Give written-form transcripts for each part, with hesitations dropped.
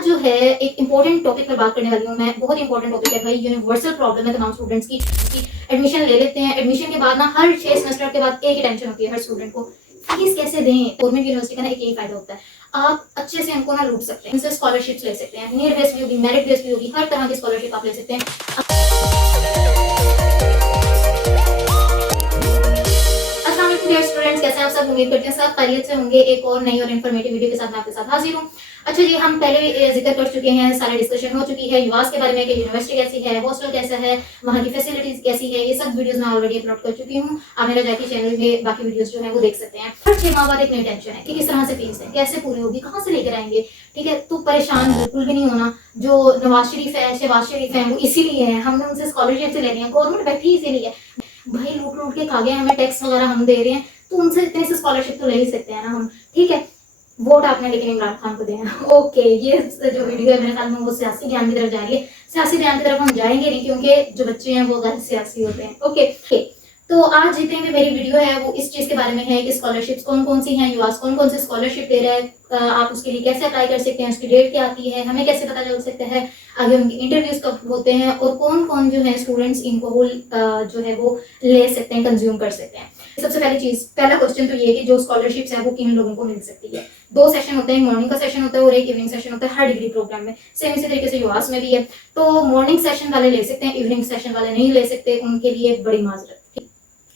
आज जो है एक इंपॉर्टेंट टॉपिक पर बात करने वाली हूँ मैं। बहुत इंपॉर्टेंट टॉपिक है भाई, यूनिवर्सल प्रॉब्लम है तमाम स्टूडेंट्स की। एडमिशन ले लेते हैं, एडमिशन के बाद ना हर 6 सेमेस्टर के बाद एक ही टेंशन होती है हर स्टूडेंट को, फीस कैसे दें। गवर्नमेंट यूनिवर्सिटी का ना एक यही फायदा होता है, आप अच्छे से उनको ना लूट सकते हैं, इनसे स्कॉलरशिप्स ले सकते हैं, नीड बेस्ड भी होगी, मेरिट बेस्ड भी होगी, हर तरह की स्कॉलरशिप आप ले सकते हैं। डियर स्टूडेंट्स, कैसे हैं आप सब? उम्मीद करते हैं सब खैरियत से होंगे। एक और नई और इन्फॉर्मेटिव वीडियो के साथ मैं आपके साथ हाजिर हूँ। अच्छा जी, हम पहले जिक्र कर चुके हैं, सारे डिस्कशन हो चुकी है युवास के बारे में कि यूनिवर्सिटी कैसी है, हॉस्टल कैसा है, वहाँ की फैसिलिटीज कैसी है, ये सब वीडियोस मैं ऑलरेडी अपलोड कर चुकी हूँ। आप मेरा जाके चैनल में बाकी वीडियोस जो है वो देख सकते हैं। हर 6 माह बाद एक नई टेंशन है कि किस तरह से फीस है, कैसे पूरी होगी, कहाँ से लेकर आएंगे। ठीक है, तो परेशान बिल्कुल भी नहीं होना। जो नवाज शरीफ है, शहबाज शरीफ है, वो इसीलिए है, हमने उनसे स्कॉलरशिप से लेनी है, गवर्नमेंट बैठी इसीलिए है। भाई लूट लूट के खा गए, हमें टैक्स वगैरह हम दे रहे हैं, तो उनसे इतने से स्कॉलरशिप तो ले ही सकते हैं ना हम। ठीक है, वोट आपने लेकिन इमरान खान को देना। ओके, ये जो वीडियो है मेरे ख्याल में वो सियासी ज्ञान की तरफ जा रही है। सियासी ज्ञान की तरफ हम जाएंगे नहीं, क्योंकि जो बच्चे हैं वो गैर सियासी होते हैं। ओके, तो आज जितने भी मेरी वीडियो है वो इस चीज के बारे में है कि स्कॉलरशिप्स कौन कौन सी हैं, युवास कौन कौन सी स्कॉलरशिप दे रहा है, आप उसके लिए कैसे अप्लाई कर सकते हैं, उसकी डेट क्या आती है, हमें कैसे पता चल सकता है, आगे उनके इंटरव्यूज कब होते हैं, और कौन कौन जो है स्टूडेंट्स इनको वो जो है वो ले सकते हैं, कंज्यूम कर सकते हैं। सबसे पहली चीज, पहला क्वेश्चन तो ये है कि जो स्कॉलरशिप्स है वो किन लोगों को मिल सकती है। 2 सेशन होते हैं, मॉर्निंग का सेशन होता है और एक इवनिंग सेशन होता है हर डिग्री प्रोग्राम में। सेम इसी तरीके से युवास में भी है। तो मॉर्निंग सेशन वाले ले सकते हैं, इवनिंग सेशन वाले नहीं ले सकते, उनके लिए बड़ी माजरत।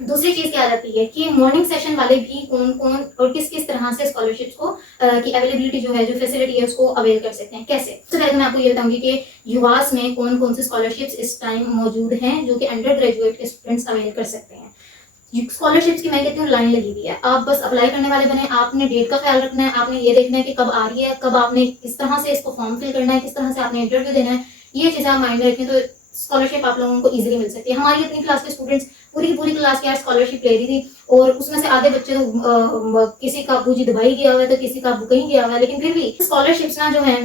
दूसरी चीज क्या आ जाती है कि मॉर्निंग सेशन वाले भी कौन कौन और किस किस तरह से स्कॉलरशिप्स को की अवेलेबिलिटी जो है, जो फैसिलिटी है, उसको अवेल कर सकते हैं, कैसे। सबसे पहले मैं आपको ये बताऊंगी कि युवास में कौन कौन से स्कॉलरशिप्स इस टाइम मौजूद हैं जो कि अंडर ग्रेजुएट के स्टूडेंट्स अवेल कर सकते हैं। स्कॉलरशिप्स की मैं कहती हूँ लाइन लगी हुई है, आप बस अप्लाई करने वाले बने। आपने डेट का ख्याल रखना है, आपने ये देखना है कि कब आ रही है, कब आपने किस तरह से इसको फॉर्म फिल करना है, किस तरह से आपने इंटरव्यू देना है, ये चीजें आप माइंड में रखें तो स्कॉलरशिप आप लोगों को इजीली मिल सकती है। हमारी अपनी क्लास के स्टूडेंट्स पूरी की पूरी क्लास यार स्कॉलरशिप ले रही थी, और उसमें से आधे बच्चे तो किसी का अबू जी दुबई गया हुआ है, तो किसी का अबू कहीं गया हुआ है, लेकिन फिर भी स्कॉलरशिप्स ना जो है,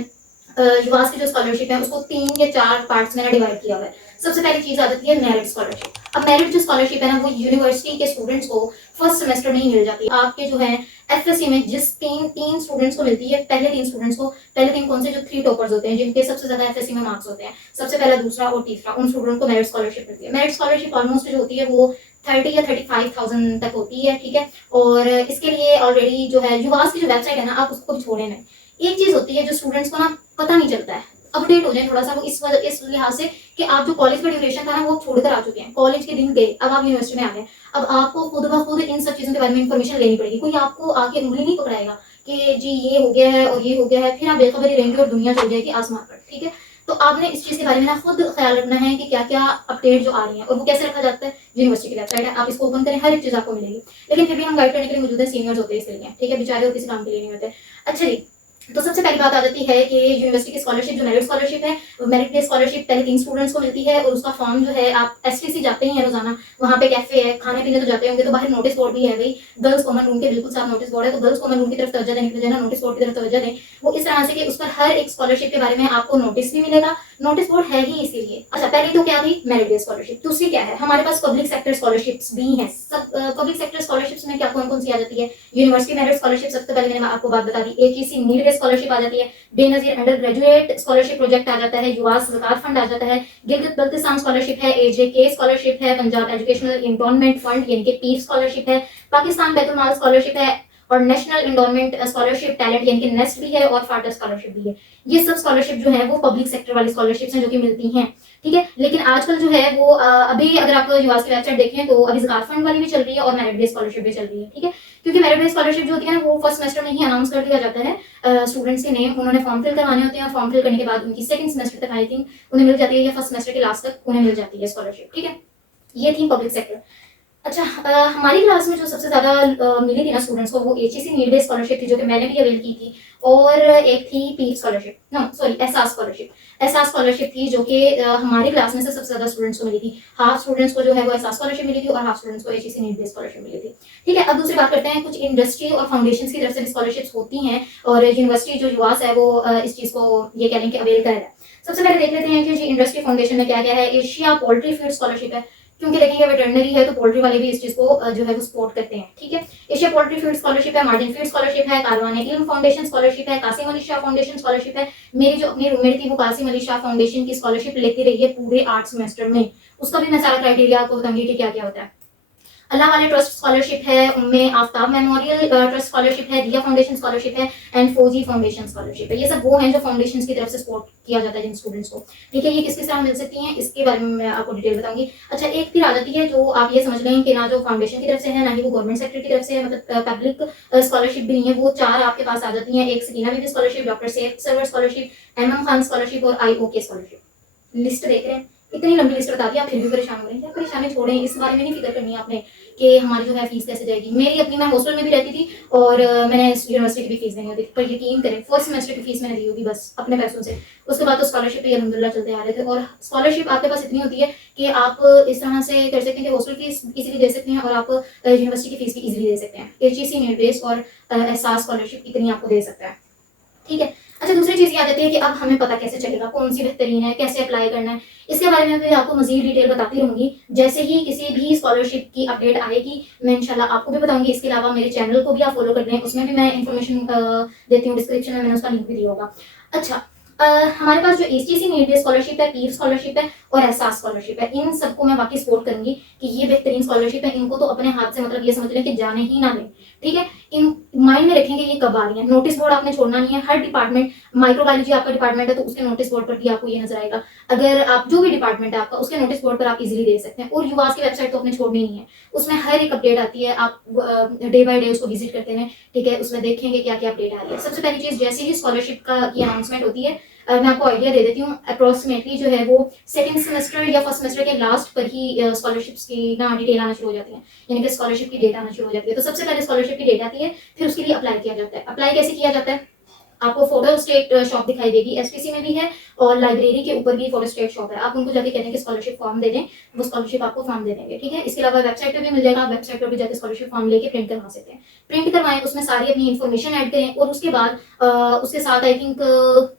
युवास की जो स्कॉलरशिप है उसको 3 या 4 पार्ट्स में डिवाइड किया हुआ है। सबसे पहली चीज आ जाती है मेरिट स्कॉलरशिप। अब मेरिट जो स्कॉलरशिप है ना, वो यूनिवर्सिटी के स्टूडेंट्स को फर्स्ट सेमेस्टर में ही मिल जाती है। आपके जो है एफएससी में जिस तीन स्टूडेंट्स को मिलती है, पहले 3 स्टूडेंट्स को, पहले 3 कौन से, जो 3 टॉपर्स होते हैं, जिनके सबसे ज्यादा एफएससी में मार्क्स होते हैं, सबसे पहला, दूसरा और तीसरा, उन स्टूडेंट को मेरिट स्कॉलरशिप मिलती है। मेरिट स्कॉलरशिप ऑलमोस्ट जो होती है वो 30 या 35,000 तक होती है। ठीक है, और इसके लिए ऑलरेडी जो है युवास की जो वेबसाइट है ना, आप उसको छोड़े नहीं। एक चीज होती है जो स्टूडेंट्स को ना पता नहीं चलता है, अपडेट हो जाए थोड़ा सा वो इस लिहाज से कि आप जो कॉलेज का ड्यूरेशन था ना वो छोड़कर आ चुके हैं, कॉलेज के दिन गए, अब आप यूनिवर्सिटी में आ गए। अब आपको खुद ब खुद इन सब चीजों के बारे में इंफॉर्मेशन लेनी पड़ेगी। कोई आपको आके उंगली नहीं पकड़ाएगा कि जी ये हो गया है और ये हो गया है, फिर आप बेखबर ही रहेंगे और दुनिया चल जाएगी आसमान पर। ठीक है, तो आपने इस चीज के बारे में ना खुद ख्याल रखना है कि क्या क्या अपडेट जो आ रही है, और वो कैसे रखा जाता है। यूनिवर्सिटी की वेबसाइट है, आप इसको ओपन करें, हर एक चीज आपको मिलेगी। लेकिन फिर भी हम गाइड करने के लिए मौजूद है, सीनियर्स होते हैं इसलिए। ठीक है, बेचारे और किसी काम के लिए नहीं होते। अच्छा जी, तो सबसे पहली बात आ जाती है कि यूनिवर्सिटी की स्कॉलरशिप जो मेरिट स्कॉलरशिप है, मेरिट बेस्ड स्कॉलरशिप पहले 3 स्टूडेंट्स को मिलती है, और उसका फॉर्म जो है, आप एसटीसी जाते ही हैं रोजाना, वहाँ पे कैफे है, खाने पीने तो जाते होंगे, तो बाहर नोटिस बोर्ड भी है भाई, गर्ल्स कॉमन रूम के बिल्कुल साफ नोटिस बोर्ड है, तो गर्ल्स कॉमन रूम की तरफ तवज्जो देने की बजाय ना नोटिस बोर्ड की तरफ तवज्जो दें। वो इस तरह से कि उस पर हर एक स्कॉलरशिप के बारे में आपको नोटिस भी मिलेगा। नोटिस बोर्ड है ही इसीलिए। अच्छा, पहली तो क्या थी मेरिट बेस्ड स्कॉलरशिप। दूसरी क्या है, हमारे पास पब्लिक सेक्टर स्कॉलरशिप्स भी हैं। सब पब्लिक सेक्टर स्कॉलरशिप्स में क्या कौन कौन सी आ जाती है। यूनिवर्सिटी मेरिट स्कॉलरशिप सबसे पहले मैंने आपको बात बता दी। एचईसी नीड बेस्ड स्कॉलरशिप आ जाती है, Benazir undergraduate scholarship project आ जाता है, युवास ज़कात फंड आ जाता है, गिलगित बल्तिस्तान स्कॉलरशिप है, एजेके स्कॉलरशिप है, पंजाब एजुकेशनल इंडोमेंट फंड यानी कि पीफ स्कॉलरशिप है, पाकिस्तान बैतुल माल स्कॉलरशिप है, और नेशनल इंडोमेंट स्कॉलरशिप टैलेंट यानी कि नेस्ट भी है, और फाटर स्कॉलरशिप भी है। ये सब स्कॉलरशिप जो है वो पब्लिक सेक्टर वाली स्कॉलरशिप्स हैं जो कि मिलती हैं। ठीक है, लेकिन आजकल जो है वो अभी अगर आप युवास की वेबसाइट देखें तो अभी ज़कात फंड वाली भी चल रही है और मेरिट बेस्ड स्कॉलरशिप भी चल रही है। ठीक है, क्योंकि मेरिट बेस्ड स्कॉलरशिप जो होती है ना, वो फर्स्ट सेमेस्टर में ही अनाउंस कर दिया जाता है। स्टूडेंट्स के नेम उन्होंने फॉर्म फिल करवाने होते हैं, और फॉर्म फिल करने के बाद उनकी सेकंड सेमेस्टर तक आई थिंक उन्हें मिल जाती है, या फर्स्ट सेमेस्टर के लास्ट तक उन्हें मिल जाती है स्कॉलरशिप। ठीक है, ये थी पब्लिक सेक्टर। अच्छा, हमारी क्लास में जो सबसे ज्यादा मिली थी ना स्टूडेंट्स को, वो एचईसी नीड बेस्ड स्कॉलरशिप थी, जो कि मैंने भी अवेल की थी, और एक थी पीफ स्कॉलरशिप, नो सॉरी एहसास स्कॉलरशिप। एहसास स्कॉलरशिप थी जो कि हमारी क्लास में से सबसे ज्यादा स्टूडेंट्स को मिली थी। हाफ स्टूडेंट्स को जो है वो एहसास स्कॉलरशिप मिली थी, और हाफ स्टूडेंट्स को एचईसी नीड बेस्ड स्कॉलरशिप मिली थी। ठीक है, अब दूसरी बात करते हैं, कुछ इंडस्ट्री और फाउंडेशन की तरफ से भी स्कॉलरशिप्स होती हैं, और यूनिवर्सिटी जो युवास है वो इस चीज को ये कह लें कि अवेल कर रहा है। सबसे पहले देख लेते हैं कि जी इंडस्ट्री फाउंडेशन में क्या क्या है। एशिया पोल्ट्री फीड स्कॉलरशिप है। क्योंकि देखेंगे वेटरनरी है तो पोल्ट्री वाले भी इस चीज को जो है वो सपोर्ट करते हैं। ठीक है, एशिया पोल्ट्री फीड स्कॉलरशिप है, मार्जिन फीड स्कॉलरशिप है, कारवान इल्म फाउंडेशन स्कॉलरशिप है, कासिम अली शाह फाउंडेशन स्कॉलरशिप है। मेरी जो अपनी रूममेट थी वो कासिम अली शाह फाउंडेशन की स्कॉलरशिप लेती रही है पूरे 8 सेमेस्टर में। उसका भी मैं सारा क्राइटेरिया आपको बताऊंगी कि क्या क्या होता है। अल्लाह वाले ट्रस्ट स्कॉलरशिप है, उनमें आफ्ताब मेमोरियल ट्रस्ट स्कॉलरशिप है, दिया फाउंडेशन स्कॉलरशिप है एंड फौजी फाउंडेशन स्कॉलरशिप है। ये सब वो हैं जो फाउंडेशन की तरफ से सपोर्ट किया जाता है जिन स्टूडेंट्स को। ठीक है, ये किस किस तरह मिल सकती हैं इसके बारे में मैं आपको डिटेल बताऊंगी। अच्छा, एक फिर आ जाती है जो आप ये समझ लें कि ना जो फाउंडेशन की तरफ से है ना ही वो गवर्नमेंट सेक्टर की तरफ से है, मतलब पब्लिक स्कॉलरशिप भी नहीं है। वो 4 आपके पास आ जाती हैं, एक Sakina Bibi scholarship, doctor Saif Sarwar scholarship, MM Khan scholarship और आईओके स्कॉलरशिप। लिस्ट देख रहे हैं, इतनी लंबी लिस्ट बता दी, आप फिर भी परेशान हो रहे हैं। क्या परेशानी छोड़ें, इस बारे में नहीं फिक्र करनी है आपने कि हमारी जो है फीस कैसे जाएगी। मेरी अपनी, मैं हॉस्टल में भी रहती थी और मैंने यूनिवर्सिटी की भी फीस देनी होती थी, पर यकीन करें फर्स्ट सेमेस्टर की फीस मैंने दी होगी बस अपने पैसों से। उसके बाद तो स्कॉलरशिप ही अल्हम्दुलिल्लाह चलते आ रहे थे। और स्कॉलरशिप आपके पास इतनी होती है कि आप इस तरह से कर सकते हैं कि हॉस्टल फीस इजीली दे सकते हैं और आप यूनिवर्सिटी की फीस भी इजीली दे सकते हैं। एचईसी नीड बेस्ड और एहसास स्कॉलरशिप इतनी आपको दे सकता है। ठीक है, अच्छा दूसरी चीज ये आ जाती है कि अब हमें पता कैसे चलेगा कौन सी बेहतरीन है, कैसे अप्लाई करना है। इसके बारे में भी आपको मजीद डिटेल बताती रहूंगी। जैसे ही किसी भी स्कॉलरशिप की अपडेट आएगी मैं इंशाल्लाह आपको भी बताऊंगी। इसके अलावा मेरे चैनल को भी आप फॉलो कर दें, उसमें भी मैं इन्फॉर्मेशन देती हूँ, डिस्क्रिप्शन में मैंने उसका लिंक भी दिया होगा। अच्छा, हमारे पास जो एचटीसी नीड बेस्ड स्कॉलरशिप है, पीर स्कॉलरशिप है और एहसास स्कॉलरशिप है, इन सबको मैं बाकी सपोर्ट करूंगी कि ये बेहतरीन स्कॉलरशिप है। इनको तो अपने हाथ से मतलब ये समझ लें कि जाने ही ना दें। ठीक है, इन माइंड में रखेंगे ये कब आ रही है। नोटिस बोर्ड आपने छोड़ना नहीं है। हर डिपार्टमेंट, माइक्रोबायोलॉजी आपका डिपार्टमेंट है तो उसके नोटिस बोर्ड पर भी आपको ये नजर आएगा। अगर आप जो भी डिपार्टमेंट है आपका, उसके नोटिस बोर्ड पर आप इजीली दे सकते हैं। और युवास की वेबसाइट तो आपने छोड़नी नहीं है, उसमें हर एक अपडेट आती है। आप डे बाय डे उसको विजिट करते हैं। ठीक है, उसमें देखेंगे क्या क्या अपडेट आ रही है। सबसे पहली चीज, जैसे ही स्कॉलरशिप का ये अनाउंसमेंट होती है, मैं आपको आइडिया दे देती हूँ। अप्रोक्सीमेटली जो है वो सेकंड सेमेस्टर या फर्स्ट सेमेस्टर के लास्ट पर ही स्कॉलरशिप्स की ना डिटेल आना शुरू हो जाती है, यानी कि स्कॉलरशिप की डेट आना शुरू हो जाती है। तो सबसे पहले स्कॉलरशिप की डेट आती है, फिर उसके लिए अप्लाई किया जाता है। अप्लाई कैसे किया जाता है, आपको फोटो स्टेट शॉप दिखाई देगी, एसपीसी में भी है और लाइब्रेरी के ऊपर भी फोटो स्टेट शॉप है। आप उनको जाके कहते हैं कि स्कॉलरशिप फॉर्म दे दें, वो स्कॉलरशिप आपको फॉर्म दे देंगे। ठीक है, इसके अलावा वेबसाइट पे भी मिल जाएगा, आप वेबसाइट पर भी जाकर स्कॉलरशिप फॉर्म लेके प्रिंट करवा सकते हैं। प्रिंट करवाएं, उसमें सारी अपनी इन्फॉर्मेशन ऐड करें और उसके बाद उसके साथ आई थिंक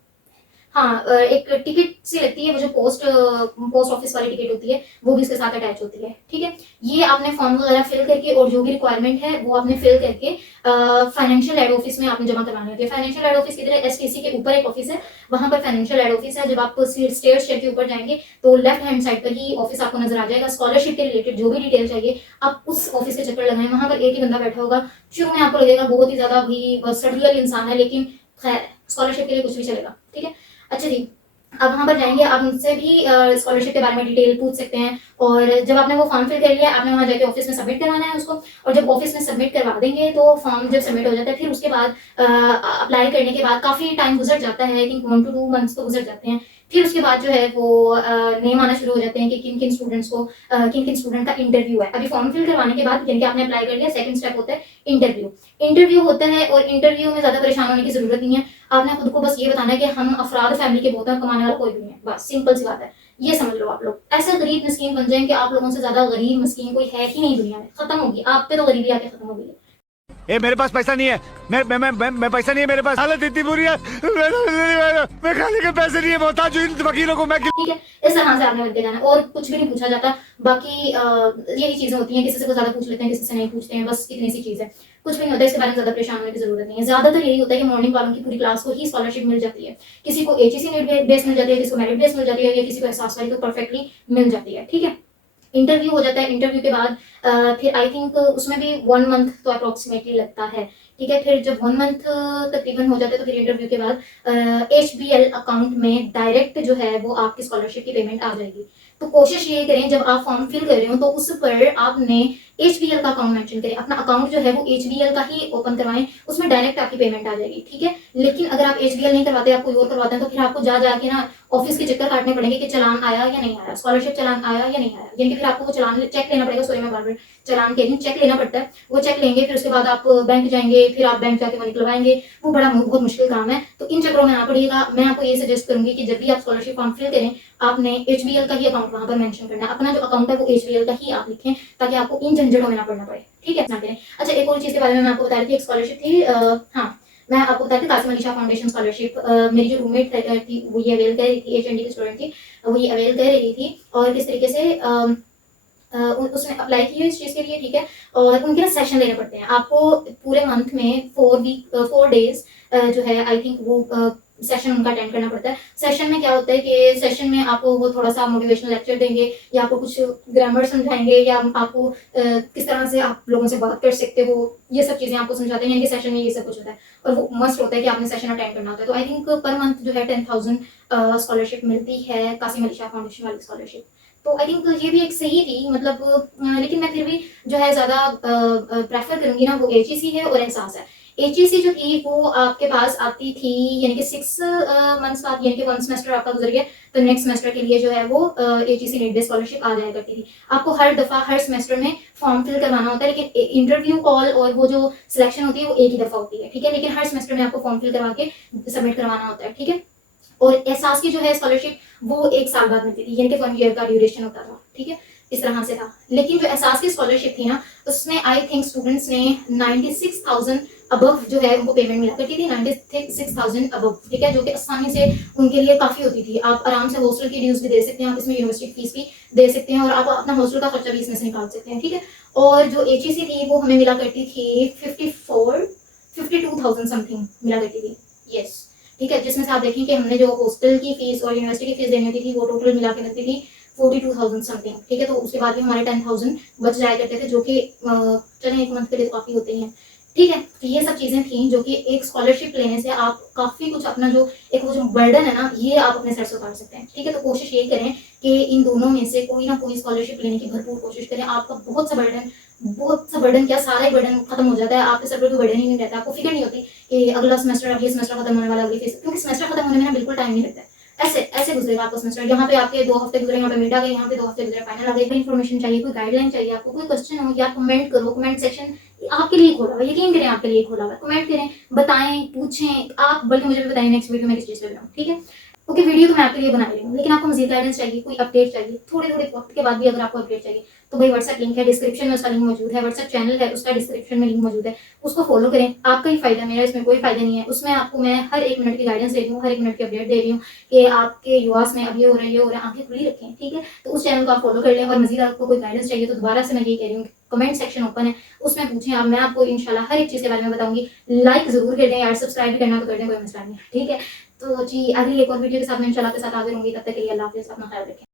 हाँ, एक टिकट सी लगती है, वो जो पोस्ट ऑफिस वाली टिकट होती है वो भी इसके साथ अटैच होती है। ठीक है, ये आपने फॉर्म वगैरह फिल करके और जो भी रिक्वायरमेंट है वो आपने फिल करके फाइनेंशियल एड ऑफिस में आपने जमा करवानी होती है। फाइनेंशियल एड ऑफिस की तरह एसटीसी के ऊपर एक ऑफिस है, वहां पर फाइनेंशियल एड ऑफिस है। जब आप स्टेयर्स के ऊपर जाएंगे तो लेफ्ट हैंड साइड पर ही ऑफिस आपको नजर आ जाएगा। स्कॉलरशिप के रिलेटेड जो भी डिटेल चाहिए आप उस ऑफिस के चक्कर लगाएं, वहां पर एक ही बंदा बैठा होगा। शुरू में आपको लगेगा बहुत ही ज्यादा भी सर्जिकल इंसान है, लेकिन खैर स्कॉलरशिप के लिए कुछ भी चलेगा। ठीक है, अच्छा जी, अब वहां पर जाएंगे, आप उनसे भी स्कॉलरशिप के बारे में डिटेल पूछ सकते हैं। और जब आपने वो फॉर्म फिल कर लिया, आपने वहां जाके ऑफिस में सबमिट करवाना है उसको। और जब ऑफिस में सबमिट करवा देंगे तो फॉर्म जब सबमिट हो जाता है, फिर उसके बाद अप्लाई करने के बाद काफी टाइम गुजर जाता है, आई थिंक 1 to 2 मंथ्स तो गुजर जाते हैं। फिर उसके बाद जो है वो नेम आना शुरू हो जाते हैं कि किन किन स्टूडेंट्स को किन किन स्टूडेंट का इंटरव्यू है। अभी फॉर्म फिल करवाने के बाद, यानी कि आपने अप्लाई कर लिया, सेकंड स्टेप होता है इंटरव्यू। इंटरव्यू होता है और इंटरव्यू में ज्यादा परेशान होने की जरूरत नहीं है। आपने खुद को बस ये बताना है कि हम अफराद फैमिली के बहुत हैं, कमाने वाला कोई भी नहीं है, बस सिंपल सी बात है। ये समझ लो आप लोग ऐसे गरीब मिस्कीन बन जाएं कि आप लोगों से ज्यादा गरीब मिस्कीन कोई है ही नहीं दुनिया में। खत्म होगी आप पे तो गरीबी आके खत्म हो गई है। ए मेरे पास पैसा नहीं है, मैं पैसा नहीं है मेरे पास, हालत इतनी बुरी है, मैं खाने के पैसे नहीं है, मोहताज हूं इन वकीलों को मैं। ठीक है, इस तरह से आपने बदले जाना और कुछ भी नहीं पूछा जाता। बाकी यही चीजें होती हैं, किसी से ज्यादा पूछ लेते हैं, किसी से नहीं पूछते हैं, बस इतनी सी चीज है, कुछ भी नहीं होता। इसके बारे में ज्यादा परेशान होने की जरूरत नहीं है। ज्यादातर यही होता है कि मॉर्निंग वालों की पूरी क्लास को ही स्कॉलरशिप मिल जाती है। किसी को एचईसी नीड बेस मिल जाती है, किसी को मेरिट बेस मिल जाती है, या किसी को एहसास वाली तो परफेक्टली मिल जाती है। ठीक है, इंटरव्यू हो जाता है। इंटरव्यू के बाद फिर आई थिंक उसमें भी 1 मंथ तो अप्रोक्सीमेटली लगता है। ठीक है, फिर जब 1 मंथ तकरीबन हो जाता है तो फिर इंटरव्यू के बाद HBL अकाउंट में डायरेक्ट जो है वो आपकी स्कॉलरशिप की पेमेंट आ जाएगी। तो कोशिश ये करें जब आप फॉर्म फिल कर रहे हो तो उस पर आपने HBL का अकाउंट मेंशन करें। अपना अकाउंट जो है वो HBL का ही ओपन करवाएं, उसमें डायरेक्ट आपकी पेमेंट आ जाएगी। ठीक है, लेकिन अगर आप HBL नहीं करवाते, आप कोई और करवाते हैं, तो फिर आपको जा जाके ना ऑफिस के चक्कर काटने पड़ेंगे कि चलान आया या नहीं आया, स्कॉलरशिप चलान आया या नहीं आया। यानी कि फिर आपको वो चलान चेक लेना पड़ेगा। सॉरी मैं बार बार चलान के दिन चेक लेना पड़ता है। वो चेक लेंगे, फिर उसके बाद आप बैंक जाएंगे, फिर आप बैंक जाके वो निकलवाएंगे। वो बड़ा बहुत मुश्किल काम है, तो इन चक्करों में ना पड़िएगा। मैं आपको ये सजेस्ट करूंगी कि जब भी आप स्कॉलरशिप फॉर्म फिल करें, आपने HBL का ही अकाउंट वहां पर मेंशन करना है। अपना जो अकाउंट है वो HBL का ही आप लिखें, ताकि आपको इन झंझटों में ना पड़ना पड़े। ठीक है, ना करें। अच्छा, एक और चीज के बारे में मैं आपको बता रही थी, एक स्कॉलरशिप थी, हाँ मैं आपको बता रही थी कासिम अली शाह फाउंडेशन स्कॉलरशिप। मेरी जो रूममेट थी वो ये अवेल कर रही थी, HND की स्टूडेंट थी, वो ये अवेल कर रही थी। और किस तरीके से उसने अप्लाई की है इस चीज़ के लिए, ठीक है। और उनके ना सेशन लेने पड़ते हैं आपको पूरे मंथ में 4 डेज जो है आई थिंक वो सेशन उनका अटेंड करना पड़ता है। सेशन में क्या होता है कि सेशन में आपको वो थोड़ा सा मोटिवेशनल लेक्चर देंगे या आपको कुछ ग्रामर समझाएंगे या आपको किस तरह से आप लोगों से बात कर सकते हो, ये सब चीज़ें आपको समझाते हैं। यानी कि सेशन में ये सब कुछ होता है और वो मस्ट होता है कि आपने सेशन अटेंड करना होता है। तो आई थिंक पर मंथ जो है 10,000 स्कॉलरशिप मिलती है, कासिम अली शाह फाउंडेशन वाली स्कॉलरशिप। तो आई थिंक ये भी एक सही थी, मतलब लेकिन मैं फिर भी जो है ज़्यादा प्रेफर करूंगी ना वो HEC है और एहसास है। HEC जो थी वो आपके पास आती थी यानी कि 6 मंथ्स बाद, यानी कि 1 सेमेस्टर आपका गुजर गया तो नेक्स्ट सेमेस्टर के लिए जो है वो HEC नीड बेस्ड स्कॉलरशिप आ जाया करती थी। आपको हर दफ़ा हर सेमेस्टर में फॉर्म फिल करवाना होता है, लेकिन इंटरव्यू कॉल और वो जो सिलेक्शन होती है वो एक ही दफ़ा होती है, ठीक है। लेकिन हर सेमेस्टर में आपको फॉर्म फिल करवा के सबमिट करवाना होता है, ठीक है। और एहसास की जो है स्कॉलरशिप वो 1 साल बाद मिलती थी, यानी कि 1 ईयर का ड्यूरेशन होता था, ठीक है, इस तरह से था। लेकिन जो एहसास की स्कॉलरशिप थी ना उसमें आई थिंक स्टूडेंट्स ने 96,000 अबव जो है उनको पेमेंट मिला करती थी, 96,000 अबव, ठीक है, जो कि आसानी से उनके लिए काफ़ी होती थी। आप आराम से हॉस्टल की ड्यूज भी दे सकते हैं, आप इसमें यूनिवर्सिटी फीस भी दे सकते हैं और आप अपना हॉस्टल का खर्चा भी इसमें से निकाल सकते हैं, ठीक है। और जो HEC थी वो हमें मिला करती थी 52,000 समथिंग मिला करती थी, यस, ठीक है। जिसमें से आप देखें कि हमने जो हॉस्टल की फीस और यूनिवर्सिटी की फीस देनी होती थी वो टोटल मिला के लगती थी 42,000 समथिंग, ठीक है। तो उसके बाद भी हमारे 10,000 बच जाया करते थे, जो कि चलें एक मंथ के लिए काफ़ी होते हैं, ठीक है। तो ये सब चीज़ें थी जो कि एक स्कॉलरशिप लेने से आप काफ़ी कुछ अपना जो एक वो जो बर्डन है ना ये आप अपने सर से उतार सकते हैं, ठीक है। तो कोशिश यही करें कि इन दोनों में से कोई ना कोई स्कॉलरशिप लेने की भरपूर कोशिश करें। आपका बहुत सा बर्डन क्या सारा ही बर्डन खत्म हो जाता है, आपके सर पर कोई बर्डन ही नहीं रहता, आपको फिक्र नहीं होती कि अगला सेमेस्टर अगले सेमेस्टर खत्म होने वाला, अगली फेज, क्योंकि सेमेस्टर खत्म होने में ना बिल्कुल टाइम नहीं लगता है। ऐसे ऐसे गुजरेगा आपका सेमेस्टर, यहाँ पे आपके 2 हफ्ते गुजरे, यहाँ पे मिड आ गए, यहाँ पे 2 हफ्ते गुजरे, फाइनल आ गए। कोई इन्फॉर्मेशन चाहिए, कोई गाइडलाइन चाहिए, आपको कोई क्वेश्चन हो या कमेंट करो, कमेंट सेक्शन आपके लिए खोला हुआ है, यकीन करें आपके लिए खोला हुआ है। कमेंट करें, बताएं, पूछें आप, बल्कि मुझे भी बताएं नेक्स्ट वीडियो में किस चीज़ पे बनाऊं, ठीक है। ओके, वीडियो तो मैं आपके लिए बना रही हूँ, लेकिन आपको मजीद गाइडेंस चाहिए, कोई अपडेट चाहिए, थोड़े थोड़े वक्त के बाद भी अगर आपको अपडेट चाहिए तो भाई व्हाट्सएप लिंक है डिस्क्रिप्शन में, उसका लिंक मौजूद है। व्हाट्सएप चैनल है उसका डिस्क्रिप्शन में लिंक मौजूद है, उसको फॉलो करें, आपका ही फायदा, मेरा इसमें कोई फायदा नहीं है। उसमें आपको मैं हर 1 मिनट की गाइडेंस दे रही हूँ, हर 1 मिनट की अपडेट दे रही हूँ कि आपके युवास में अब ये हो रहा है, ये हो रहा है, आंखें खुली रखें, ठीक है। तो उस चैनल को आप फॉलो कर लें और मजीद आपको कोई गाइडेंस चाहिए तो दोबारा से मैं यही कह रही हूँ, कमेंट सेक्शन ओपन है, उसमें पूछें आप, मैं आपको इंशाल्लाह हर एक चीज़ के बारे में बताऊंगी। लाइक जरूर कर दें यार, सब्सक्राइब भी करना तो कर दें, कोई मसला नहीं है, ठीक है। तो जी अगली एक और वीडियो के साथ मैं इंशाल्लाह के साथ हाजिर होंगी, तब तक के लिए अल्लाह हाफिज़, अपना ख्याल रखें।